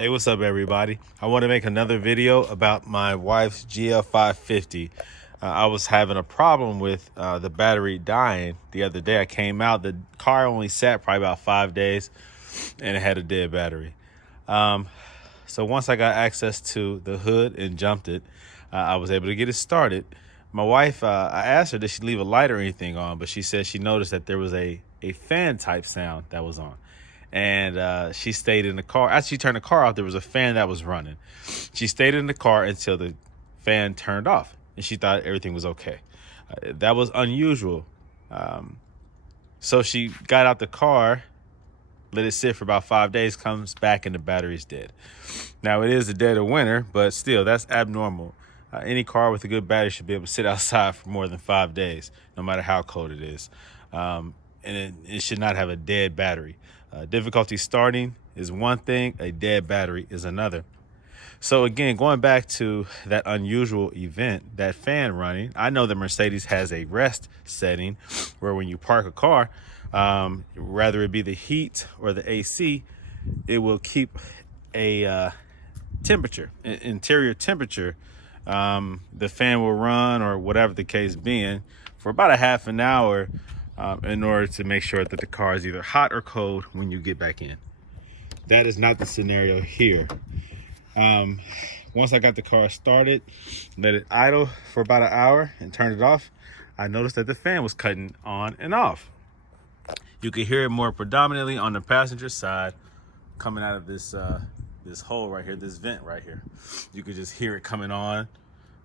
Hey, what's up, everybody? I want to make another video about my wife's GL550. I was having a problem with the battery dying the other day. I came out, the car only sat probably about 5 days, and it had a dead battery. So once I got access to the hood and jumped it, I was able to get it started. My wife, I asked her, did she leave a light or anything on? But she said she noticed that there was a fan type sound that was on. And she stayed in the car. After she turned the car off, there was a fan that was running. She stayed in the car until the fan turned off, and she thought everything was okay. That was unusual. So she got out the car, let it sit for about 5 days, comes back, and the battery's dead. Now, it is the dead of winter, but still, that's abnormal. Any car with a good battery should be able to sit outside for more than 5 days, no matter how cold it is. And it should not have a dead battery. Difficulty starting is one thing, a dead battery is another. So again, going back to that unusual event, that fan running, I know that Mercedes has a rest setting where when you park a car, whether it be the heat or the AC, it will keep a temperature, interior temperature. The fan will run, or whatever the case being, for about a half an hour in order to make sure that the car is either hot or cold when you get back in. That is not the scenario here. Once I got the car started, let it idle for about an hour and turned it off, I noticed that the fan was cutting on and off. You could hear it more predominantly on the passenger side coming out of this hole right here, this vent right here. You could just hear it coming on.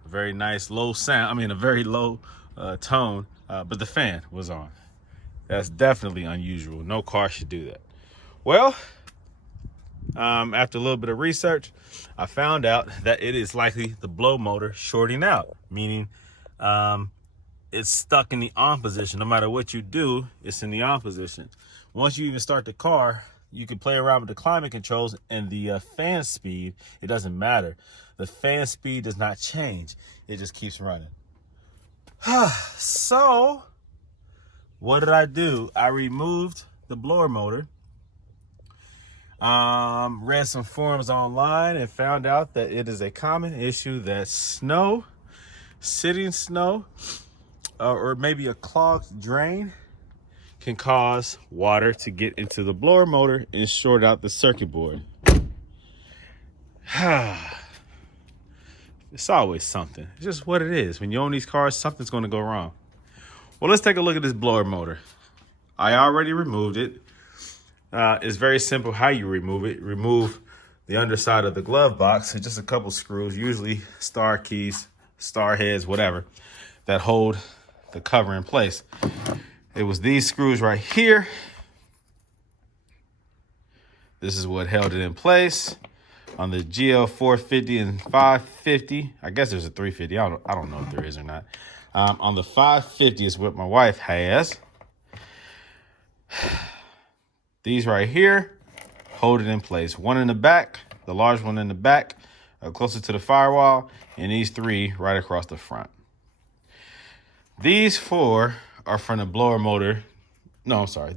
A very nice low sound, a very low tone, but the fan was on. That's definitely unusual. No car should do that. Well, after a little bit of research, I found out that it is likely the blow motor shorting out, meaning it's stuck in the on position. No matter what you do, it's in the on position. Once you even start the car, you can play around with the climate controls and the fan speed. It doesn't matter. The fan speed does not change. It just keeps running. So what did I do? I removed the blower motor. Read some forums online and found out that it is a common issue that snow, sitting snow, or maybe a clogged drain can cause water to get into the blower motor and short out the circuit board. It's always something. It's just what it is. When you own these cars, something's going to go wrong. Well, let's take a look at this blower motor. I already removed it. It's very simple how you remove it. Remove the underside of the glove box and just a couple screws, usually star keys, star heads, whatever, that hold the cover in place. It was these screws right here. This is what held it in place. On the GL450 and 550, I guess there's a 350. I don't know if there is or not. On the 550 is what my wife has. These right here hold it in place. One in the back, the large one in the back, closer to the firewall, and these three right across the front. These four are from the blower motor. No, I'm sorry.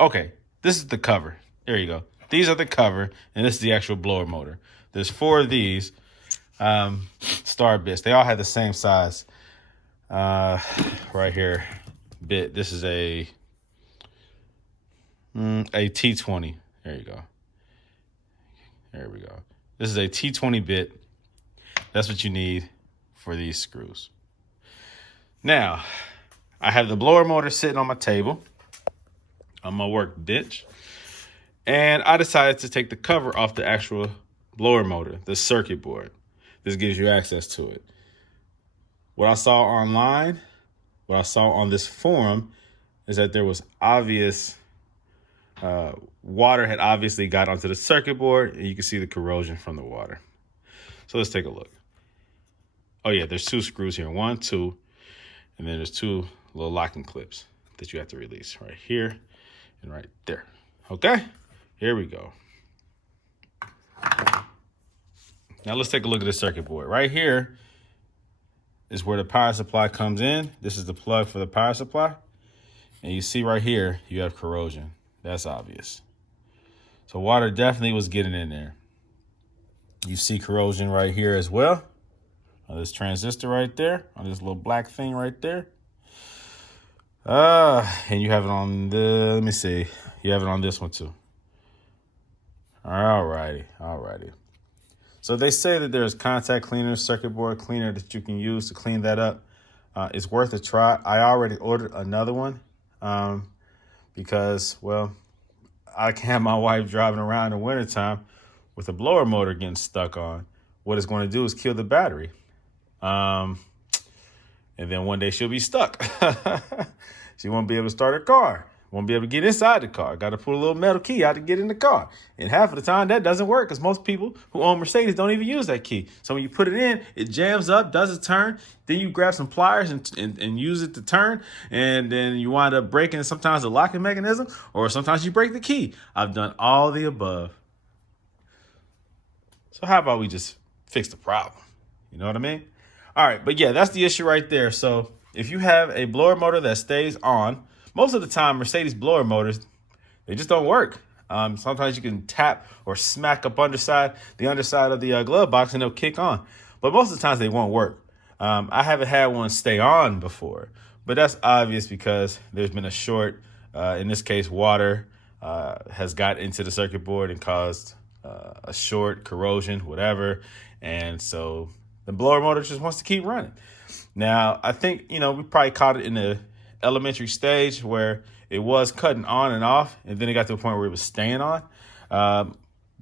Okay, this is the cover. There you go. These are the cover, and this is the actual blower motor. There's four of these star bits. They all have the same size. Right here, bit. This is a T20. There you go. There we go. This is a T20 bit. That's what you need for these screws. Now, I have the blower motor sitting on my table on my work bench, and I decided to take the cover off the actual blower motor, the circuit board. This gives you access to it. What I saw online, what I saw on this forum, is that there was obvious water had obviously got onto the circuit board, and you can see the corrosion from the water. So let's take a look. Oh yeah, there's two screws here, 1, 2, and then there's two little locking clips that you have to release right here and right there. Okay, here we go. Now let's take a look at the circuit board. Right here is where the power supply comes in. This is the plug for the power supply. And you see right here, you have corrosion. That's obvious. So water definitely was getting in there. You see corrosion right here as well. On this transistor right there, on this little black thing right there. And you have it on the, let me see. You have it on this one too. Alrighty. So they say that there's contact cleaner, circuit board cleaner that you can use to clean that up. It's worth a try. I already ordered another one because, well, I can't have my wife driving around in the wintertime with a blower motor getting stuck on. What it's going to do is kill the battery. And then one day she'll be stuck. She won't be able to start her car. Won't be able to get inside the car. Got to pull a little metal key out to get in the car. And half of the time that doesn't work because most people who own Mercedes don't even use that key. So when you put it in, it jams up, does a turn. Then you grab some pliers and use it to turn. And then you wind up breaking sometimes the locking mechanism, or sometimes you break the key. I've done all the above. So how about we just fix the problem? You know what I mean? All right, but yeah, that's the issue right there. So if you have a blower motor that stays on, most of the time Mercedes blower motors, they just don't work. Sometimes you can tap or smack up the underside of the glove box and they'll kick on. But most of the times they won't work. I haven't had one stay on before, but that's obvious because there's been a short. In this case, water has got into the circuit board and caused a short, corrosion, whatever. And so the blower motor just wants to keep running. Now, I think, we probably caught it in the elementary stage where it was cutting on and off, and then it got to a point where it was staying on.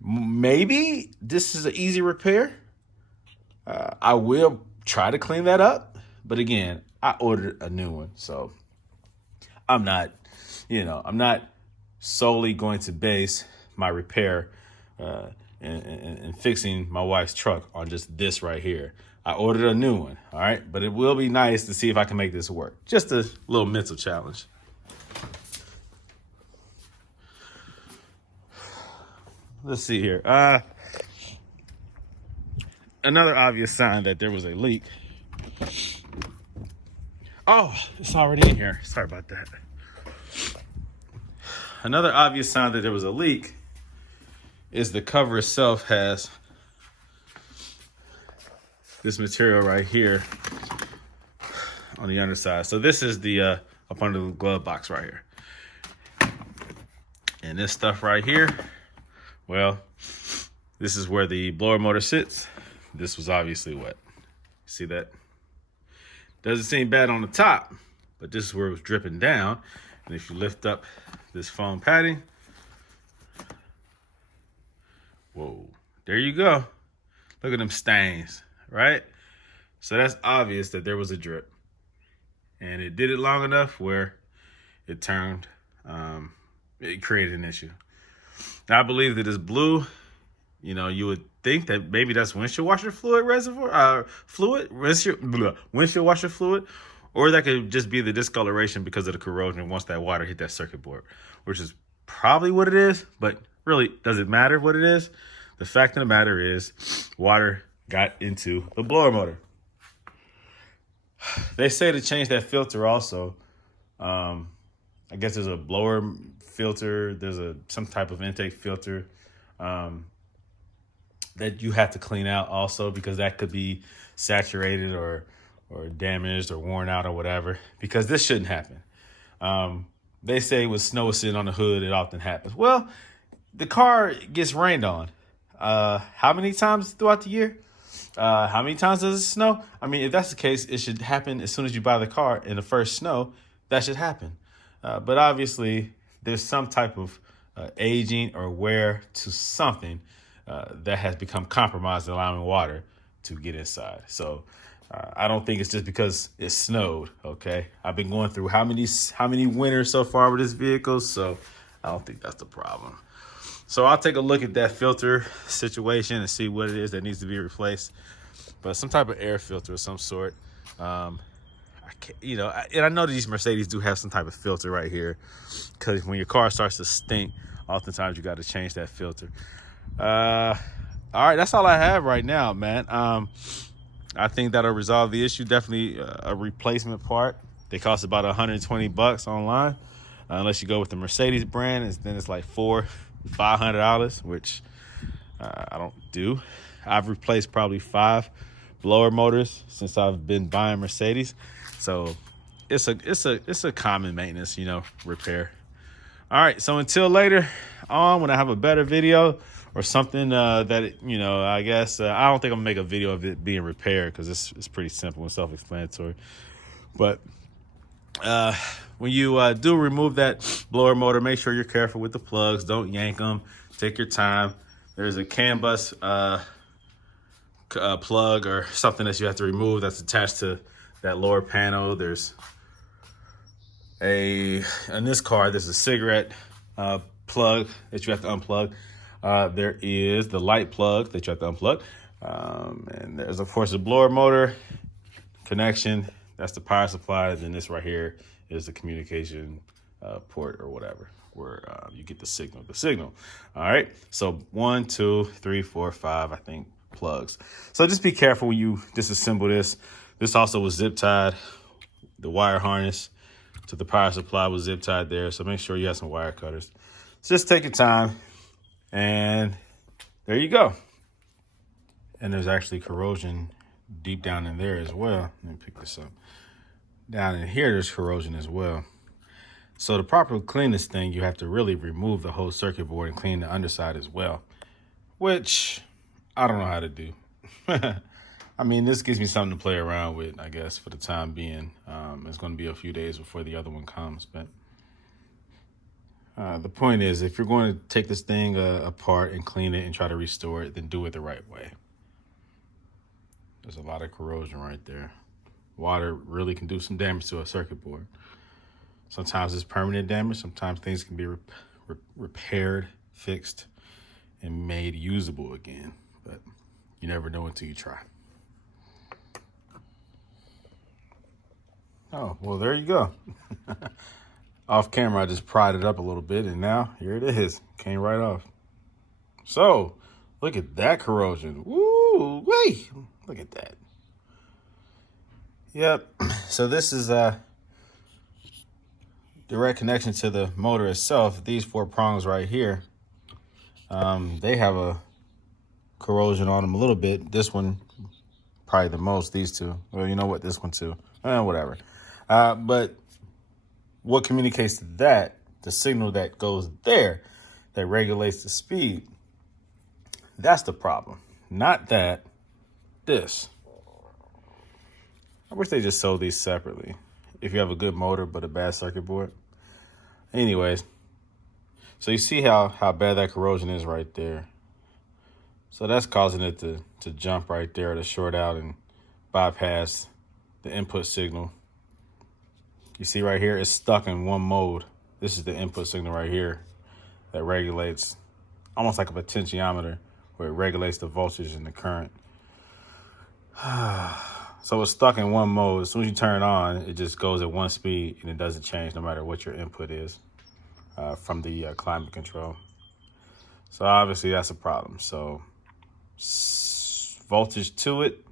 Maybe this is an easy repair. I will try to clean that up. But again, I ordered a new one. So I'm not solely going to base my repair and fixing my wife's truck on just this right here. I ordered a new one, all right? But it will be nice to see if I can make this work. Just a little mental challenge. Let's see here. Another obvious sign that there was a leak. Oh, it's already in here. Sorry about that. Another obvious sign that there was a leak is the cover itself has this material right here on the underside. So this is the up under the glove box right here. And this stuff right here, well, this is where the blower motor sits. This was obviously wet. See that? Doesn't seem bad on the top, but this is where it was dripping down. And if you lift up this foam padding, whoa, there you go. Look at them stains, right? So that's obvious that there was a drip. And it did it long enough where it turned, it created an issue. Now, I believe that it's blue. You would think that maybe that's windshield washer fluid windshield washer fluid, or that could just be the discoloration because of the corrosion once that water hit that circuit board, which is probably what it is, but really, does it matter what it is? The fact of the matter is water got into the blower motor. They say to change that filter also. I guess there's a blower filter. There's some type of intake filter that you have to clean out also, because that could be saturated or damaged or worn out or whatever, because this shouldn't happen. They say with snow sitting on the hood, it often happens. Well, the car gets rained on. How many times throughout the year? How many times does it snow? I mean, if that's the case, it should happen as soon as you buy the car in the first snow. That should happen. But obviously, there's some type of aging or wear to something that has become compromised, allowing water to get inside. So I don't think it's just because it snowed. Okay, I've been going through how many winters so far with this vehicle, so I don't think that's the problem. So I'll take a look at that filter situation and see what it is that needs to be replaced. But some type of air filter of some sort. And I know that these Mercedes do have some type of filter right here, because when your car starts to stink, oftentimes you got to change that filter. All right, that's all I have right now, man. I think that'll resolve the issue. Definitely a replacement part. They cost about $120 online, unless you go with the Mercedes brand, and then it's like $400-$500, which I don't do. I've replaced probably 5 blower motors since I've been buying Mercedes. So it's a common maintenance, repair. All right, so until later on when I have a better video or something I guess I don't think I'm gonna make a video of it being repaired because it's pretty simple and self-explanatory. But when you do remove that blower motor, make sure you're careful with the plugs. Don't yank them. Take your time. There's a CAN bus plug or something that you have to remove that's attached to that lower panel. There's in this car, there's a cigarette plug that you have to unplug. There is the light plug that you have to unplug. And there's, of course, the blower motor connection. That's the power supply. Then this right here is the communication port or whatever, where you get the signal. All right. So 1, 2, 3, 4, 5, I think, plugs. So just be careful when you disassemble this. This also was zip tied. The wire harness to the power supply was zip tied there. So make sure you have some wire cutters. So just take your time, and there you go. And there's actually corrosion deep down in there as well. Let me pick this up. Down in here, there's corrosion as well. So to properly clean this thing, you have to really remove the whole circuit board and clean the underside as well, which I don't know how to do. I mean, this gives me something to play around with, I guess, for the time being. It's going to be a few days before the other one comes. But the point is, if you're going to take this thing apart and clean it and try to restore it, then do it the right way. There's a lot of corrosion right there. Water really can do some damage to a circuit board. Sometimes it's permanent damage. Sometimes things can be repaired, fixed, and made usable again. But you never know until you try. Oh, well, there you go. Off camera, I just pried it up a little bit, and now here it is. Came right off. So, look at that corrosion. Woo, wait, look at that. Yep, so this is a direct connection to the motor itself. These 4 prongs right here, they have a corrosion on them a little bit. This one, probably the most, these 2. Well, you know what, this one too. Whatever. But what communicates to that, the signal that goes there, that regulates the speed, that's the problem. Not that, this. I wish they just sold these separately if you have a good motor but a bad circuit board. Anyways, so you see how bad that corrosion is right there. So that's causing it to jump right there, to short out and bypass the input signal. You see right here, it's stuck in one mode. This is the input signal right here that regulates, almost like a potentiometer, where it regulates the voltage and the current. So it's stuck in one mode. As soon as you turn it on, it just goes at one speed and it doesn't change no matter what your input is from the climate control. So obviously that's a problem. So voltage to it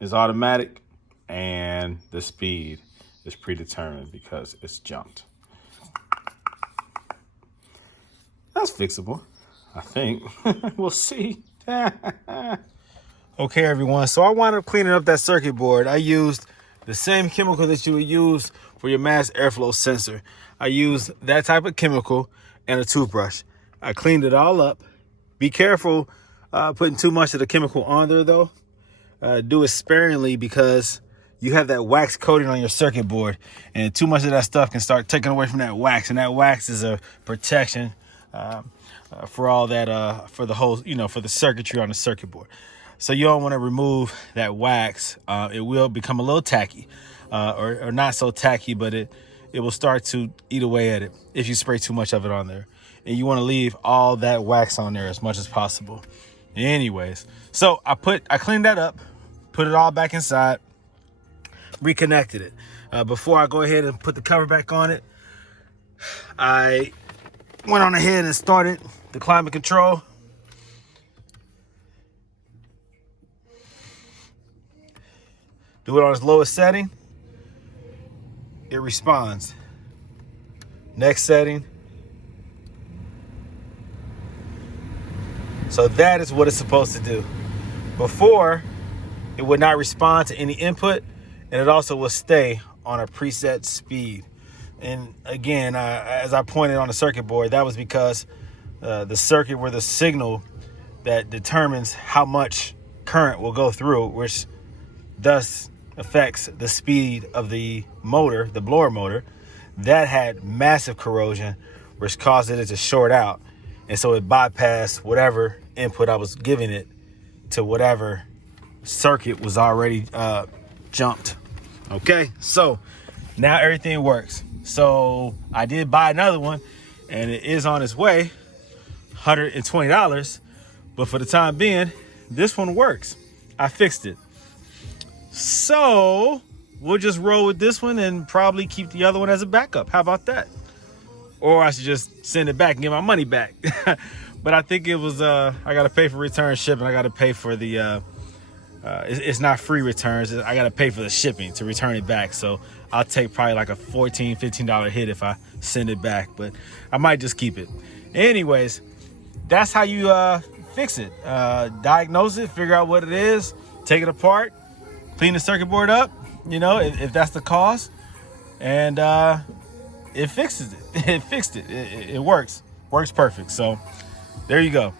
is automatic and the speed is predetermined because it's jumped. That's fixable, I think. We'll see. Okay, everyone, so I wound up cleaning up that circuit board. I used the same chemical that you would use for your mass airflow sensor. I used that type of chemical and a toothbrush. I cleaned it all up. Be careful putting too much of the chemical on there, though. Do it sparingly because you have that wax coating on your circuit board, and too much of that stuff can start taking away from that wax, and that wax is a protection for all that, for the whole, for the circuitry on the circuit board. So you don't want to remove that wax. It will become a little tacky, or not so tacky, but it will start to eat away at it if you spray too much of it on there. And you want to leave all that wax on there as much as possible. Anyways, so I cleaned that up, put it all back inside, reconnected it. Before I go ahead and put the cover back on it, I went on ahead and started the climate control. Do it on its lowest setting. It responds. Next setting. So that is what it's supposed to do. Before, it would not respond to any input, and it also will stay on a preset speed. And again, as I pointed on the circuit board, that was because the circuit where the signal that determines how much current will go through, which thus affects the speed of the motor, the blower motor, that had massive corrosion, which caused it to short out. And so it bypassed whatever input I was giving it to whatever circuit was already jumped. Okay, so now everything works. So I did buy another one, and it is on its way, $120. But for the time being, this one works. I fixed it. So we'll just roll with this one and probably keep the other one as a backup. How about that? Or I should just send it back and get my money back. But I think it was, I got to pay for return shipping. I got to pay for the, it's not free returns. I got to pay for the shipping to return it back. So I'll take probably like a $14, $15 hit if I send it back, but I might just keep it. Anyways, that's how you fix it. Diagnose it, figure out what it is, take it apart, clean the circuit board up, you know, if that's the cause, and it fixes it. It fixed it. It works perfect. So there you go.